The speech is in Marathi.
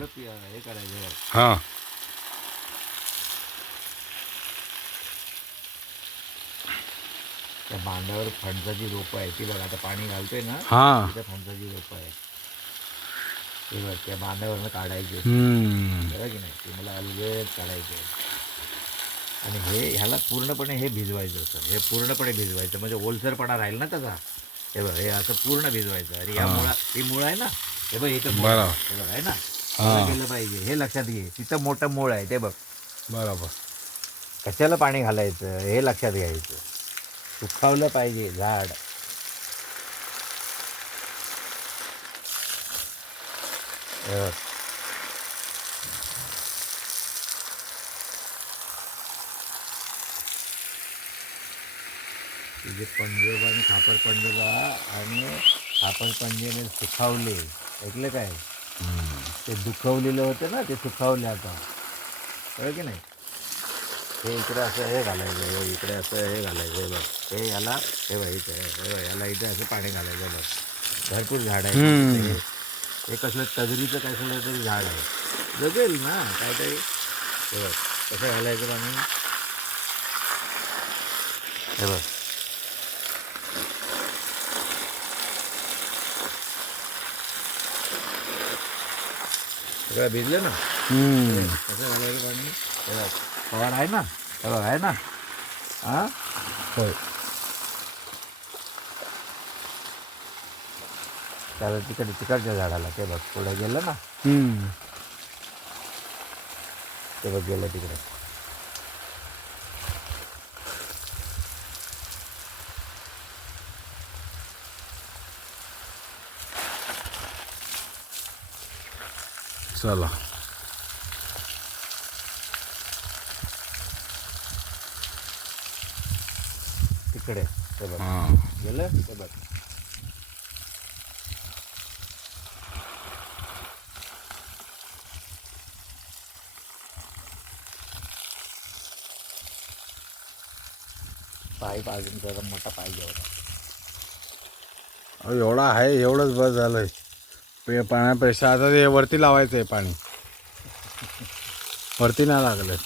परत हे करायचं. हां त्या बांधावर फणसाची रोपं आहे ती बघ, आता पाणी घालतोय ना हां तिथे फणसाची रोपं आहे. ते बघ त्या बांधावरनं काढायचे बरं की नाही, ते मला अलगद काढायचे. आणि ह्याला पूर्णपणे हे भिजवायचं असतं, हे पूर्णपणे भिजवायचं म्हणजे ओलसरपणा राहील ना त्याचा. हे बघ हे असं पूर्ण भिजवायचं. आणि या ही मुळ आहे ना, हे बघ इथं मूळ आहे. हे बघ आहे ना, केलं पाहिजे हे लक्षात घे. तिथं मोठं मूळ आहे ते बघ. बरोबर. कशाला पाणी घालायचं हे लक्षात घ्यायचं. सुखावलं पाहिजे झाड. तुझे पंजोबा आणि खापर पंजोबा आणि खापर पंजेने सुखावले, ऐकलं काय? ते दुखवलेलं होतं ना, ते सुखावले आता, कळलं की नाही. हे इकडे असं हे घालायचं, हे इकडे असं हे घालायचं. हे बघ हे याला, हे बघ इथं, हे बघ याला इथे असं पाणी घालायचं. बघ भरपूर झाड आहे. हे कसलं तगरीचं काय तरी झाड आहे, जगेल ना काहीतरी. हे बघ कसं घालायचं पाणी. हे बघ सगळं भिजलं ना, कसं घालायचं पाणी. हे बघ पवार आहे ना, हे बघ आहे ना. हां होय. त्याला तिकडच्या झाडाला ते बघ पुढे गेलं ना, ते बघ गेलं तिकडे. चला तिकडे ते बघ गेलं ते बघ. पाईप अजून जरा मोठा पाहिजे होता. एवढा आहे, एवढंच बस झालंय. पाण्यापेक्षा आता ते वरती लावायचं आहे पाणी, वरती नाही लागलं.